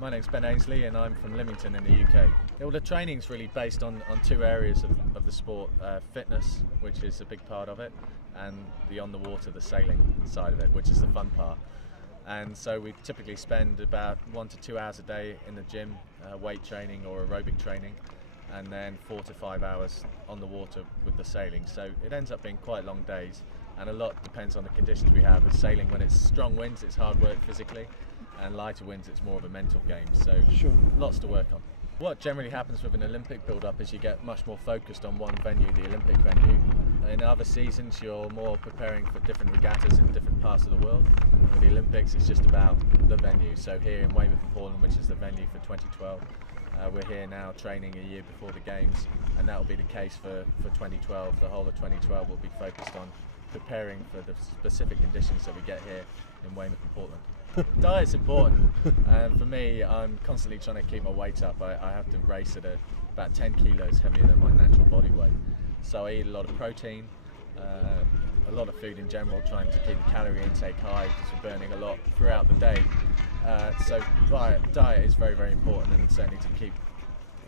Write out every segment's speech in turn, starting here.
My name's Ben Ainslie and I'm from Leamington in the UK. Well, the training's really based on two areas of the sport. Fitness, which is a big part of it, and the on the water, the sailing side of it, which is the fun part. And so we typically spend about 1 to 2 hours a day in the gym, weight training or aerobic training, and then 4 to 5 hours on the water with the sailing. So it ends up being quite long days, and a lot depends on the conditions we have. With sailing, when it's strong winds, it's hard work physically, and lighter winds, it's more of a mental game. So Sure. Lots to work on. What generally happens with an Olympic build-up is you get much more focused on one venue, the Olympic venue. In other seasons, you're more preparing for different regattas in different parts of the world. With the Olympics, it's just about the venue. So here in Weymouth, Poland, which is the venue for 2012, we're here now training a year before the Games, and that will be the case for 2012. The whole of 2012 will be focused on preparing for the specific conditions that we get here in Weymouth and Portland. Diet's important, and for me, I'm constantly trying to keep my weight up. I have to race at about 10 kilos heavier than my natural body weight. So I eat a lot of protein, a lot of food in general, trying to keep the calorie intake high because we're burning a lot throughout the day. So diet is very, very important, and certainly to keep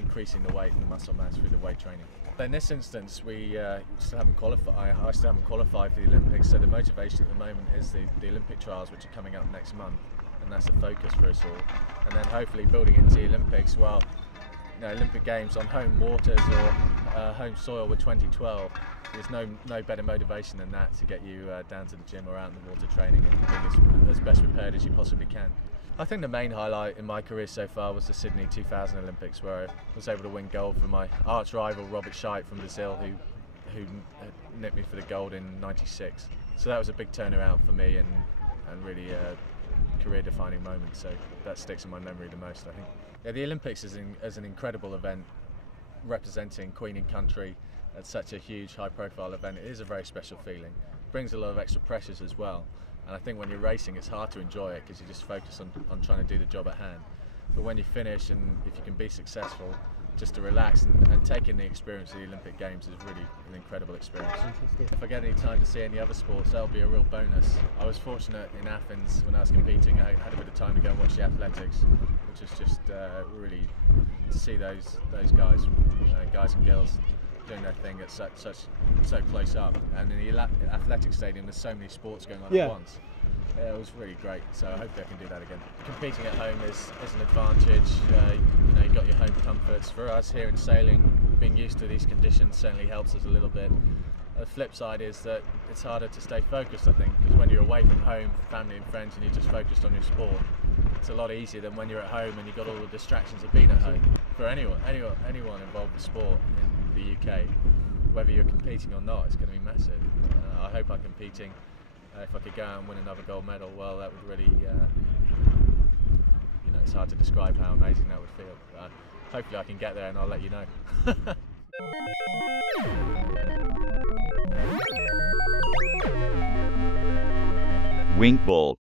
increasing the weight and the muscle mass through the weight training. In this instance, we still haven't qualified. I still haven't qualified for the Olympics, so the motivation at the moment is the Olympic trials, which are coming up next month, and that's a focus for us all. And then hopefully building into the Olympics, well, Olympic Games on home waters or home soil with 2012. There's no better motivation than that to get you down to the gym or out in the water training and being as best prepared as you possibly can. I think the main highlight in my career so far was the Sydney 2000 Olympics, where I was able to win gold for my arch rival Rodrick Ainslie from Brazil, who nipped me for the gold in '96. So that was a big turnaround for me and really a career-defining moment. So that sticks in my memory the most, I think. Yeah, the Olympics is an incredible event, representing Queen and country at such a huge, high-profile event. It is a very special feeling. It brings a lot of extra pressures as well. And I think when you're racing, it's hard to enjoy it because you just focus on trying to do the job at hand. But when you finish, and if you can be successful, just to relax and take in the experience of the Olympic Games is really an incredible experience. Fantastic. If I get any time to see any other sports, that'll be a real bonus. I was fortunate in Athens when I was competing. I had a bit of time to go and watch the athletics, which was just really to see those guys and girls doing their thing at so close up, and in the athletic stadium there's so many sports going on at once. It was really great, so I hope I can do that again. Competing at home is an advantage. You've got your home comforts. For us here in sailing, being used to these conditions certainly helps us a little bit. The flip side is that it's harder to stay focused, I think, because when you're away from home, family and friends, and you're just focused on your sport, it's a lot easier than when you're at home and you've got all the distractions of being at home. For anyone involved with sport in the UK, whether you're competing or not, it's going to be massive. I hope I'm competing. If I could go out and win another gold medal, well, that would really, it's hard to describe how amazing that would feel. Hopefully I can get there and I'll let you know. Winkball.